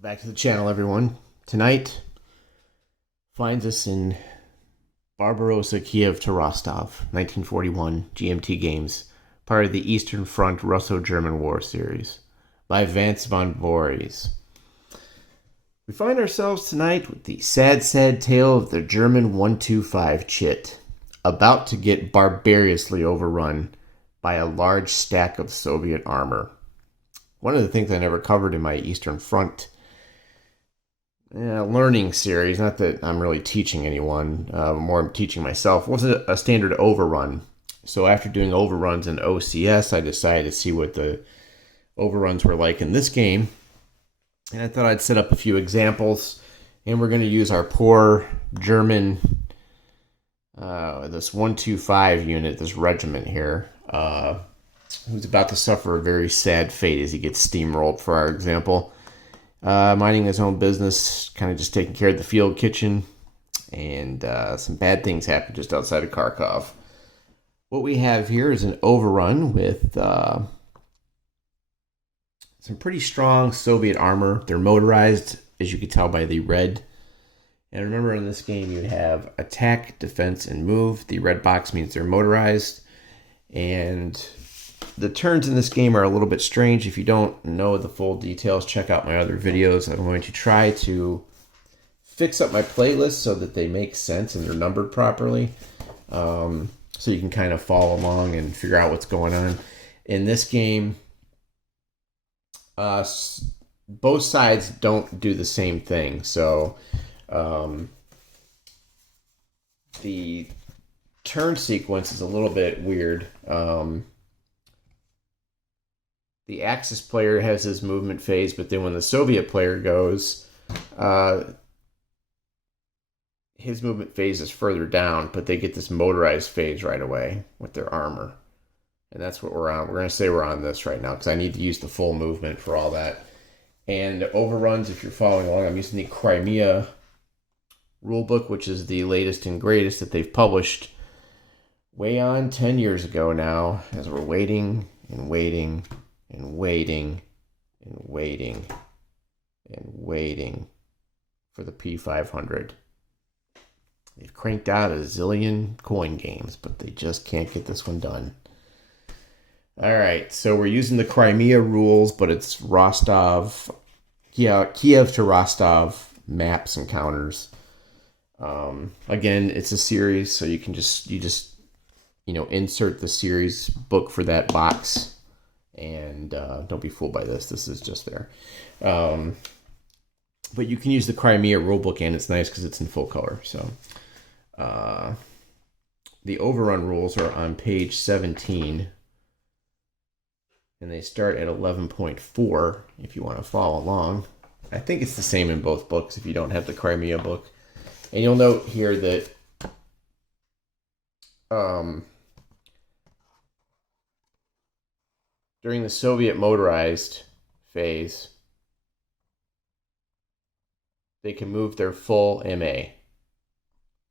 Back to the channel, everyone. Tonight finds us in Barbarossa, Kiev to Rostov, 1941, GMT games, part of the Eastern Front Russo-German War series by Vance von Voorhees. We find ourselves tonight with the sad, sad tale of the German 125 chit, about to get barbarously overrun by a large stack of Soviet armor. One of the things I never covered in my Eastern Front learning series, not that I'm really teaching anyone, more I'm teaching myself, wasn't a standard overrun. So after doing overruns in OCS, I decided to see what the overruns were like in this game. And I thought I'd set up a few examples. And we're going to use our poor German, this 125 unit, this regiment here, who's about to suffer a very sad fate as he gets steamrolled, for our example. Minding his own business, kind of just taking care of the field kitchen, and some bad things happen just outside of Kharkov. What we have here is an overrun with some pretty strong Soviet armor. They're motorized, as you can tell by the red. And remember, in this game, you have attack, defense, and move. The red box means they're motorized. And the turns in this game are a little bit strange. If you don't know the full details, check out my other videos. I'm going to try to fix up my playlist so that they make sense and they're numbered properly, so you can kind of follow along and figure out what's going on. In this game, both sides don't do the same thing. So the turn sequence is a little bit weird. The Axis player has his movement phase, but then when the Soviet player goes, his movement phase is further down, but they get this motorized phase right away with their armor. And that's what we're on. We're going to say we're on this right now because I need to use the full movement for all that. And overruns, if you're following along, I'm using the Crimea rulebook, which is the latest and greatest that they've published way on 10 years ago now, as we're waiting and waiting and waiting and waiting and waiting for the P500. They've cranked out a zillion coin games, but they just can't get this one done. All right, so we're using the Crimea rules, but it's Rostov, Kiev to Rostov maps and counters. Again, it's a series, so you just insert the series book for that box. And don't be fooled by this. This is just there. But you can use the Crimea rulebook, and it's nice because it's in full color. So the Overrun rules are on page 17. And they start at 11.4 if you want to follow along. I think it's the same in both books if you don't have the Crimea book. And you'll note here that during the Soviet motorized phase, they can move their full MA.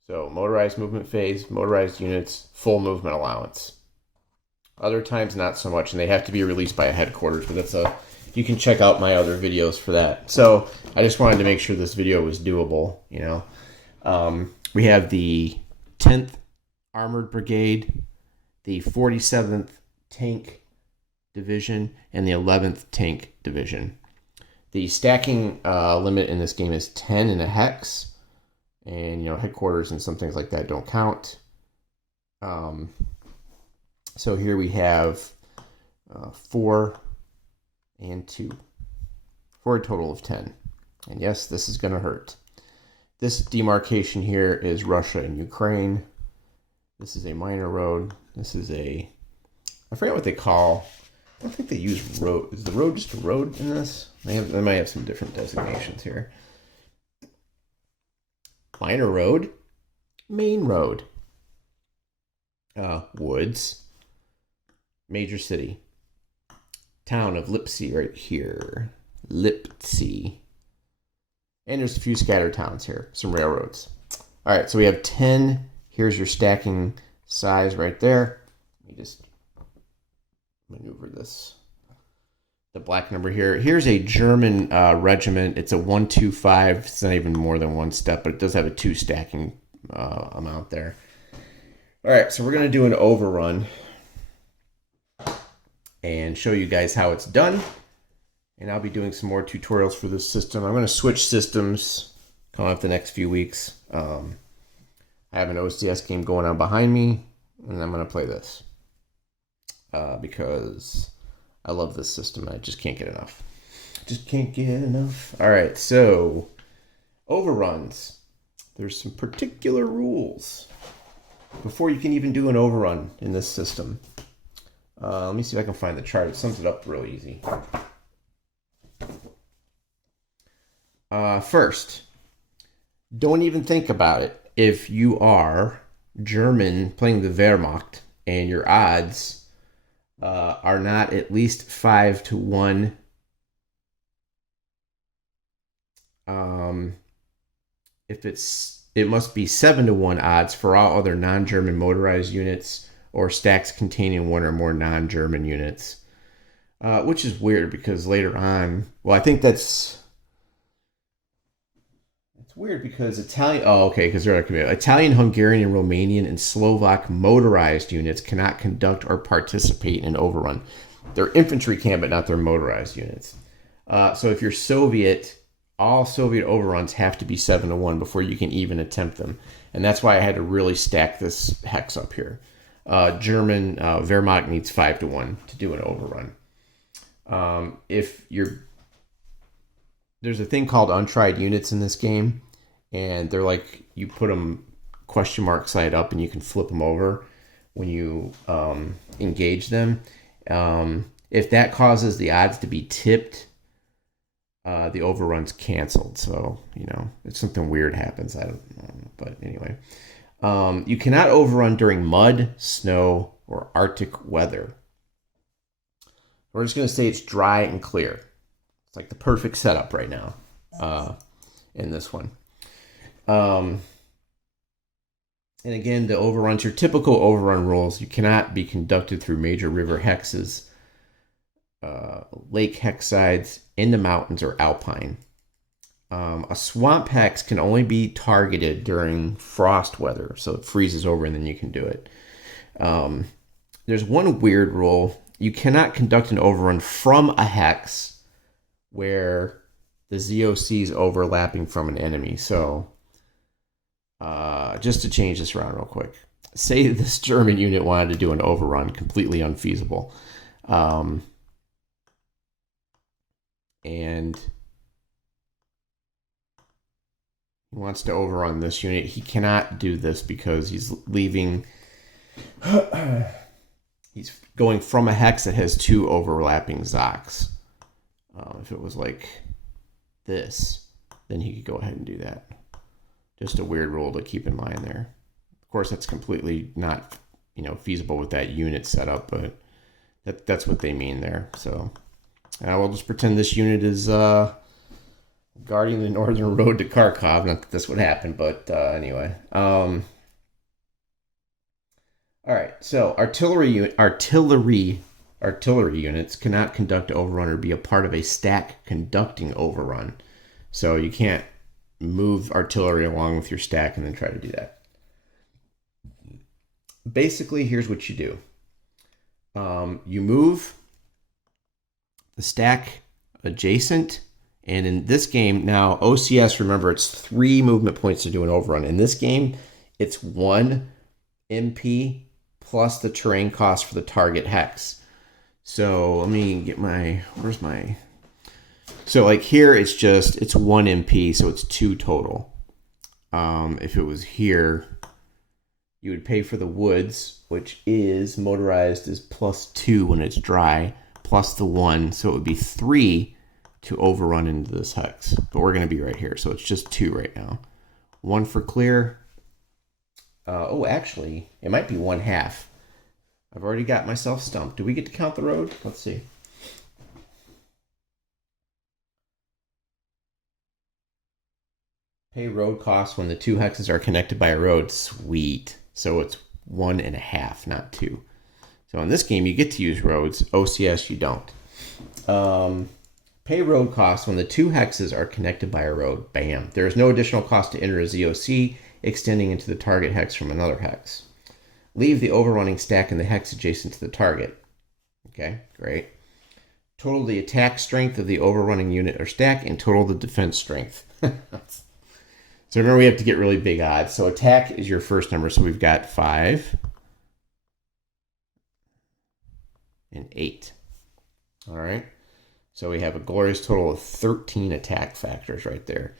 So motorized movement phase, motorized units, full movement allowance. Other times, not so much, and they have to be released by a headquarters, but you can check out my other videos for that. So I just wanted to make sure this video was doable, We have the 10th Armored Brigade, the 47th Tank Division, and the 11th Tank Division. The stacking limit in this game is 10 in a hex, and headquarters and some things like that don't count. So here we have 4 and 2 for a total of 10. And yes, this is going to hurt. This demarcation here is Russia and Ukraine. This is a minor road. This is I forget what they call I don't think they use road. Is the road just a road in this? They might have some different designations here. Minor road, main road, woods, major city, town of Lipsy right here. Lipsy. And there's a few scattered towns here, some railroads. All right, so we have 10. Here's your stacking size right there. Let me just maneuver this. The black number here. Here's a German regiment. It's a 125. It's not even more than one step, but it does have a 2 stacking amount there. All right, so we're going to do an overrun and show you guys how it's done. And I'll be doing some more tutorials for this system. I'm going to switch systems coming up the next few weeks. I have an OCS game going on behind me, and I'm going to play this because I love this system. I just can't get enough. Just can't get enough. All right, so overruns. There's some particular rules before you can even do an overrun in this system. Let me see if I can find the chart. It sums it up real easy. First, don't even think about it. If you are German playing the Wehrmacht and your odds are not at least 5-1, it must be 7-1 odds for all other non-German motorized units or stacks containing one or more non-German units, which is weird because later on, well, I think that's weird because Italian, because they're Italian, Hungarian, Romanian, and Slovak motorized units cannot conduct or participate in an overrun. Their infantry can, but not their motorized units. So if you're Soviet, all Soviet overruns have to be 7-1 before you can even attempt them. And that's why I had to really stack this hex up here. German Wehrmacht needs 5-1 to do an overrun. There's a thing called untried units in this game, and they're like, you put them question mark side up and you can flip them over when you engage them. If that causes the odds to be tipped, the overrun's canceled. So, if something weird happens, I don't know. But anyway, you cannot overrun during mud, snow, or Arctic weather. We're just going to say it's dry and clear. It's like the perfect setup right now in this one. And again, the overruns, your typical overrun rules, you cannot be conducted through major river hexes, lake hex sides, in the mountains, or alpine. A swamp hex can only be targeted during frost weather, so it freezes over and then you can do it. There's one weird rule. You cannot conduct an overrun from a hex where the ZOC is overlapping from an enemy. So just to change this around real quick. Say this German unit wanted to do an overrun, completely unfeasible. And he wants to overrun this unit. He cannot do this because he's leaving... he's going from a hex that has 2 overlapping ZOCs. If it was like this, then he could go ahead and do that. Just a weird rule to keep in mind there. Of course, that's completely not, feasible with that unit setup, but that's what they mean there. So we'll just pretend this unit is guarding the northern road to Kharkov. Not that this would happen, but anyway. All right, so artillery units cannot conduct overrun or be a part of a stack conducting overrun. So you can't move artillery along with your stack and then try to do that. Basically, here's what you do. You move the stack adjacent, and in this game, now OCS, remember, it's 3 movement points to do an overrun. In this game, it's 1 MP plus the terrain cost for the target hex. So let me get so like here it's 1 MP, so it's 2 total. If it was here, you would pay for the woods, which is motorized is +2 when it's dry, plus the 1, so it would be 3 to overrun into this hex. But we're going to be right here, so it's just 2 right now. 1 for clear. Oh, actually, it might be 1/2. I've already got myself stumped. Do we get to count the road? Let's see. Pay road costs when the 2 hexes are connected by a road. Sweet. So it's 1.5, not 2. So in this game, you get to use roads. OCS, you don't. Pay road costs when the 2 hexes are connected by a road. Bam. There is no additional cost to enter a ZOC extending into the target hex from another hex. Leave the overrunning stack in the hex adjacent to the target. Okay, great. Total the attack strength of the overrunning unit or stack and total the defense strength. So remember, we have to get really big odds. So attack is your first number. So we've got 5 and 8. All right. So we have a glorious total of 13 attack factors right there.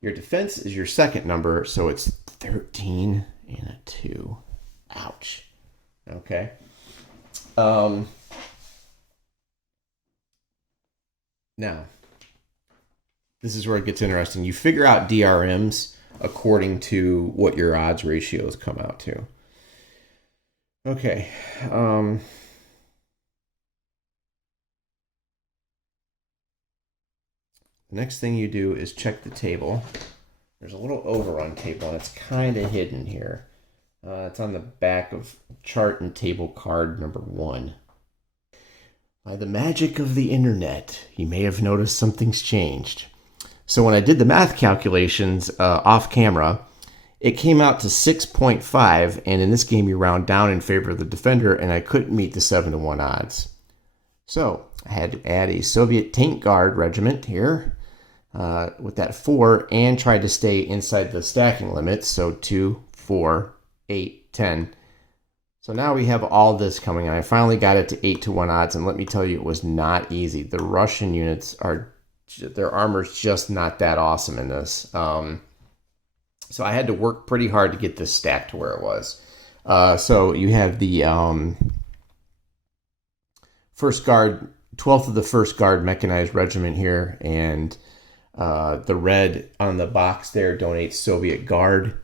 Your defense is your second number. So it's 13 and a 2. Ouch. Okay. Now, this is where it gets interesting. You figure out DRMs according to what your odds ratios come out to. Okay. The next thing you do is check the table. There's a little overrun table, and it's kind of hidden here. It's on the back of chart and table card number 1. By the magic of the internet, you may have noticed something's changed. So when I did the math calculations off camera, it came out to 6.5, and in this game you round down in favor of the defender, and I couldn't meet the 7-to-1 odds. So I had to add a Soviet tank guard regiment here with that 4, and tried to stay inside the stacking limits, so 2, 4, 8, 10. So now we have all this coming, and I finally got it to 8-to-1 odds, and let me tell you, it was not easy. The Russian units their armor's just not that awesome in this. So I had to work pretty hard to get this stack to where it was. So you have the 1st Guard, 12th of the 1st Guard Mechanized Regiment here, and the red on the box there donates Soviet Guard.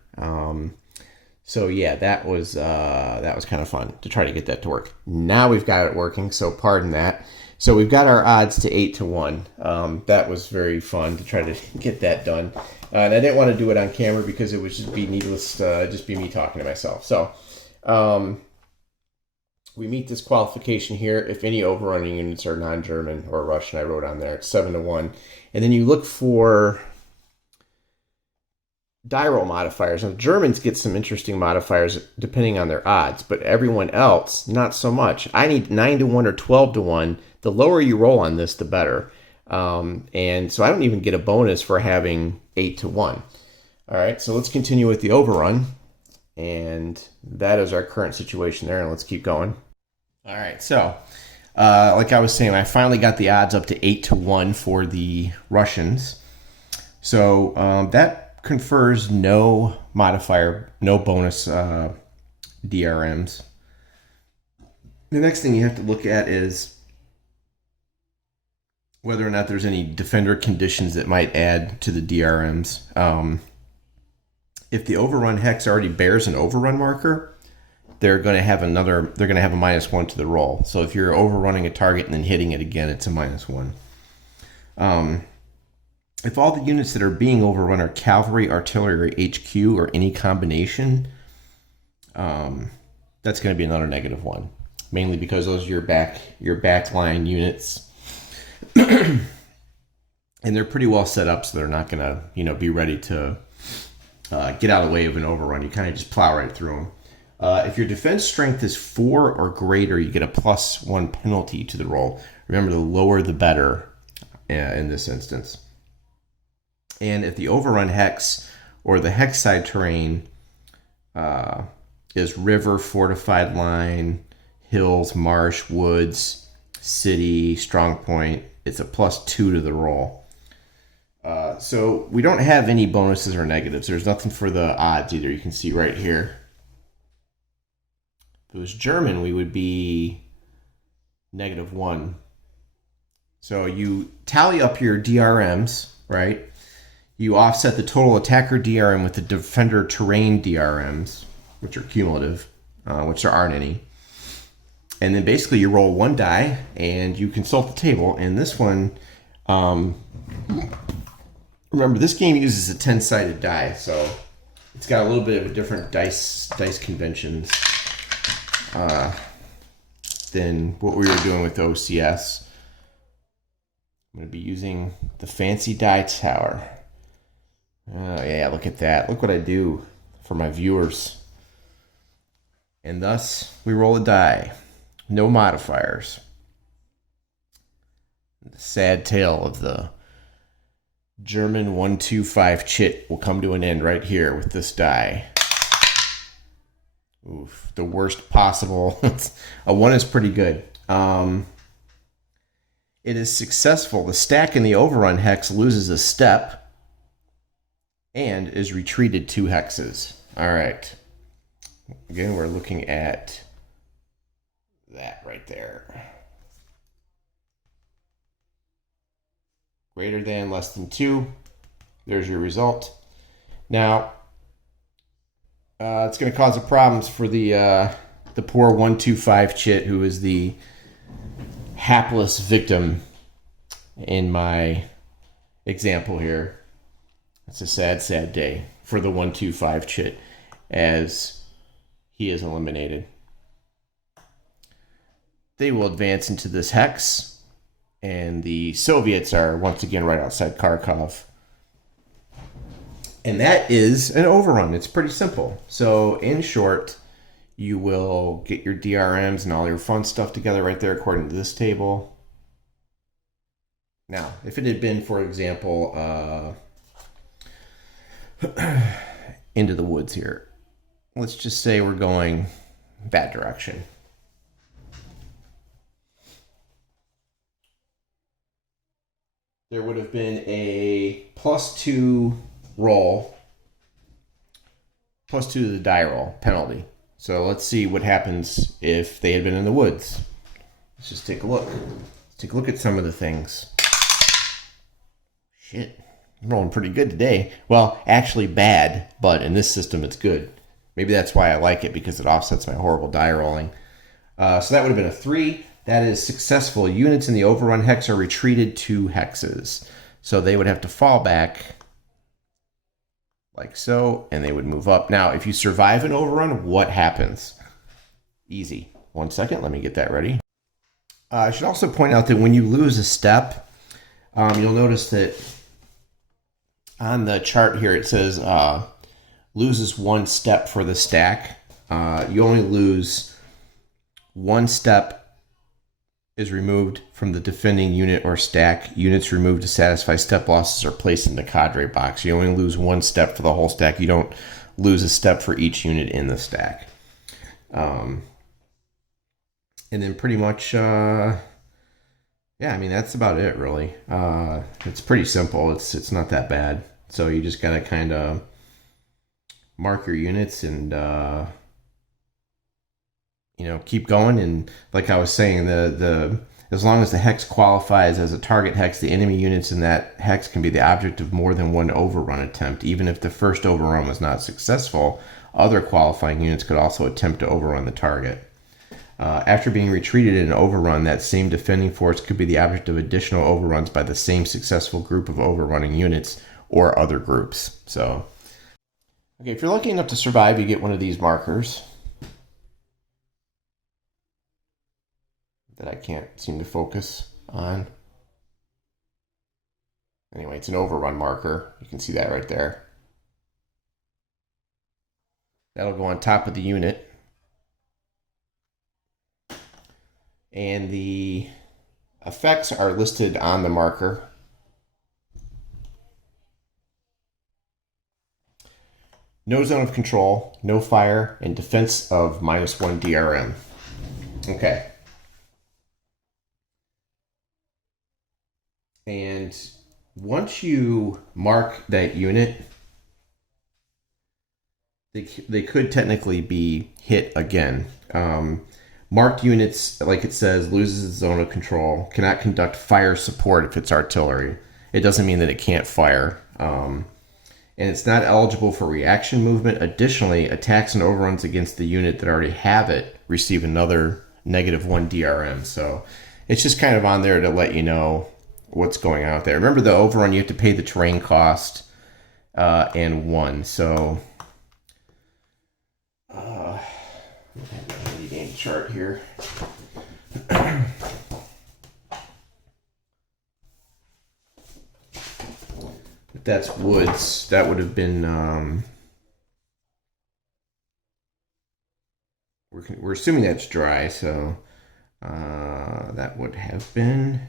So yeah, that was kind of fun to try to get that to work. Now we've got it working, so pardon that. So we've got our odds to 8-to-1. That was very fun to try to get that done. And I didn't want to do it on camera because it would just be needless, just be me talking to myself. So we meet this qualification here. If any overrunning units are non-German or Russian, I wrote on there, it's 7-to-1. And then you look for die roll modifiers. Now, Germans get some interesting modifiers depending on their odds, but everyone else, not so much. I need 9-to-1 or 12-to-1. The lower you roll on this, the better. And so I don't even get a bonus for having 8-to-1. All right, so let's continue with the overrun. And that is our current situation there, and let's keep going. All right, so like I was saying, I finally got the odds up to 8-to-1 for the Russians. So that confers no modifier, no bonus DRMs. The next thing you have to look at is whether or not there's any defender conditions that might add to the DRMs. If the overrun hex already bears an overrun marker, they're going to have a -1 to the roll. So if you're overrunning a target and then hitting it again, it's a -1. If all the units that are being overrun are cavalry, artillery, or HQ, or any combination, that's going to be another -1. Mainly because those are your backline units. And they're pretty well set up, so they're not going to, be ready to get out of the way of an overrun. You kind of just plow right through them. If your defense strength is 4 or greater, you get a +1 penalty to the roll. Remember, the lower the better in this instance. And if the overrun hex or the hex side terrain is river, fortified line, hills, marsh, woods, city, strong point, it's a +2 to the roll. So we don't have any bonuses or negatives. There's nothing for the odds either. You can see right here. If it was German, we would be -1 So you tally up your DRMs, right? You offset the total attacker DRM with the defender terrain DRMs, which are cumulative, which there aren't any. And then basically you roll one die and you consult the table. And this one, remember, this game uses a 10-sided die, so it's got a little bit of a different dice conventions than what we were doing with OCS. I'm going to be using the fancy die tower. Oh, yeah, look at that. Look what I do for my viewers. And thus, we roll a die. No modifiers. The sad tale of the German 125 chit will come to an end right here with this die. Oof, the worst possible. A 1 is pretty good. It is successful. The stack in the overrun hex loses a step and is retreated 2 hexes. All right. Again, we're looking at that right there. Greater than, less than 2. There's your result. Now, it's going to cause a problems for the poor 125 chit, who is the hapless victim in my example here. It's a sad, sad day for the 125 chit, as he is eliminated. They will advance into this hex, and the Soviets are once again right outside Kharkov. And that is an overrun. It's pretty simple. So in short, you will get your DRMs and all your fun stuff together right there according to this table. Now, if it had been, for example, into the woods here, let's just say we're going that direction. There would have been a +2 roll, +2 to the die roll penalty. So let's see what happens if they had been in the woods. Let's just take a look. Let's take a look at some of the things. Shit, I'm rolling pretty good today. Well, actually bad, but in this system it's good. Maybe that's why I like it, because it offsets my horrible die rolling. So that would have been a 3. That is successful. Units in the overrun hex are retreated 2 hexes. So they would have to fall back like so, and they would move up. Now, if you survive an overrun, what happens? Easy. 1 second, let me get that ready. I should also point out that when you lose a step, you'll notice that on the chart here it says loses 1 step for the stack. You only lose 1 step is removed from the defending unit or stack. Units removed to satisfy step losses are placed in the cadre box. You only lose 1 step for the whole stack. You don't lose a step for each unit in the stack. And then pretty much, yeah, I mean, that's about it, really. It's pretty simple. It's not that bad. So you just got to kind of mark your units and keep going. And like I was saying, the as long as the hex qualifies as a target hex, the enemy units in that hex can be the object of more than 1 overrun attempt. Even if the first overrun was not successful, other qualifying units could also attempt to overrun the target. After being retreated in an overrun, that same defending force could be the object of additional overruns by the same successful group of overrunning units or other groups. So, okay, if you're lucky enough to survive, you get one of these markers that I can't seem to focus on. Anyway, it's an overrun marker. You can see that right there. That'll go on top of the unit. And the effects are listed on the marker. No zone of control, no fire, and defense of -1 DRM. Okay. And once you mark that unit, they could technically be hit again. Marked units, like it says, loses its zone of control, cannot conduct fire support if it's artillery. It doesn't mean that it can't fire. And it's not eligible for reaction movement. Additionally, attacks and overruns against the unit that already have it receive another -1 DRM. So it's just kind of on there to let you know what's going on out there. Remember, the overrun, you have to pay the terrain cost and 1. So game chart here. If that's woods, that would have been we're assuming that's dry, so that would have been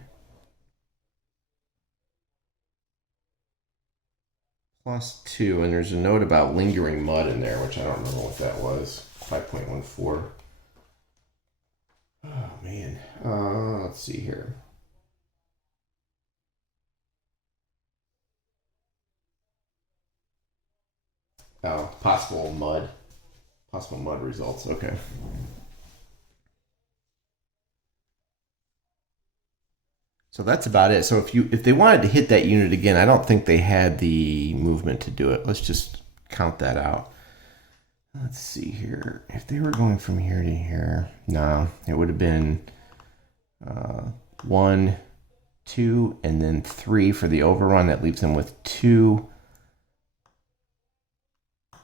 +2, and there's a note about lingering mud in there, which I don't remember what that was. 5.14. Oh man, let's see here. Oh, possible mud results. Okay. So that's about it. So if they wanted to hit that unit again, I don't think they had the movement to do it. Let's just count that out. Let's see here. If they were going from here to here, no, it would have been 1, 2, and then 3 for the overrun. That leaves them with 2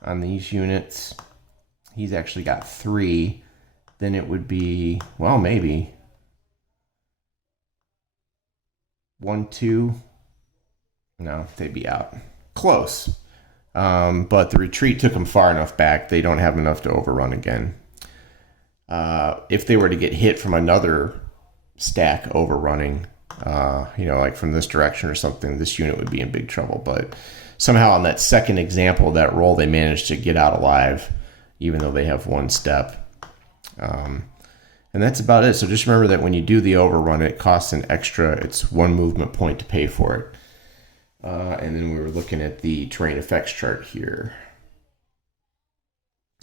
on these units. He's actually got 3. Then it would be, well, maybe 1, 2. No, they'd be out. Close. But the retreat took them far enough back. They don't have enough to overrun again. If they were to get hit from another stack overrunning, like from this direction or something, this unit would be in big trouble. But somehow on that second example, that roll, they managed to get out alive, even though they have 1 step. And that's about it. So just remember that when you do the overrun, it costs an extra, it's 1 movement point to pay for it. And then we were looking at the terrain effects chart here.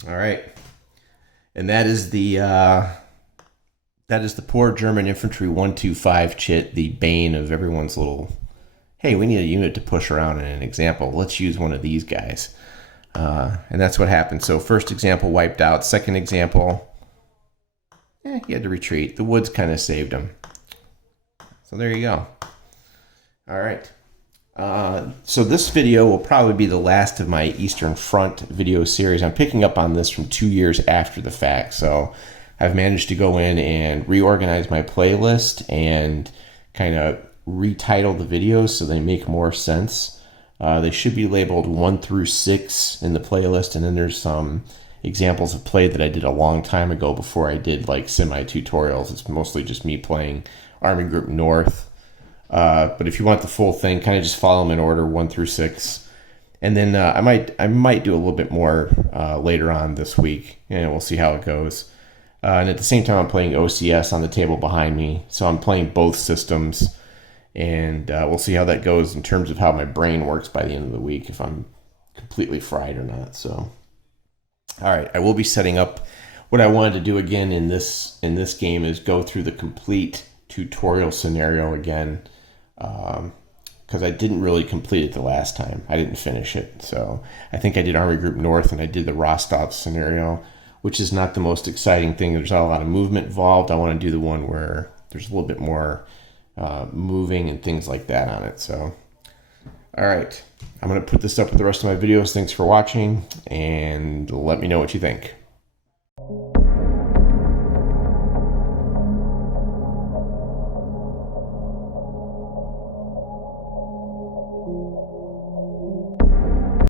All right. And that is the poor German Infantry 125 chit, the bane of everyone's little, hey, we need a unit to push around in an example. Let's use one of these guys. And that's what happened. So first example wiped out. Second example, he had to retreat. The woods kind of saved him. So there you go. All right. So this video will probably be the last of my Eastern Front video series. I'm picking up on this from 2 years after the fact. So I've managed to go in and reorganize my playlist and kind of retitle the videos so they make more sense. They should be labeled 1 through 6 in the playlist. And then there's some examples of play that I did a long time ago before I did like semi-tutorials. It's mostly just me playing Army Group North. But if you want the full thing, kind of just follow them in order, 1 through 6. And then I might do a little bit more later on this week, and we'll see how it goes. And at the same time, I'm playing OCS on the table behind me. So I'm playing both systems, and we'll see how that goes in terms of how my brain works by the end of the week, if I'm completely fried or not. So, all right, I will be setting up. What I wanted to do again in this game is go through the complete tutorial scenario again, because I didn't really complete it the last time. I didn't finish it. So I think I did Army Group North and I did the Rostov scenario, which is not the most exciting thing. There's not a lot of movement involved. I want to do the one where there's a little bit more moving and things like that on it. So, all right. I'm going to put this up with the rest of my videos. Thanks for watching, and let me know what you think.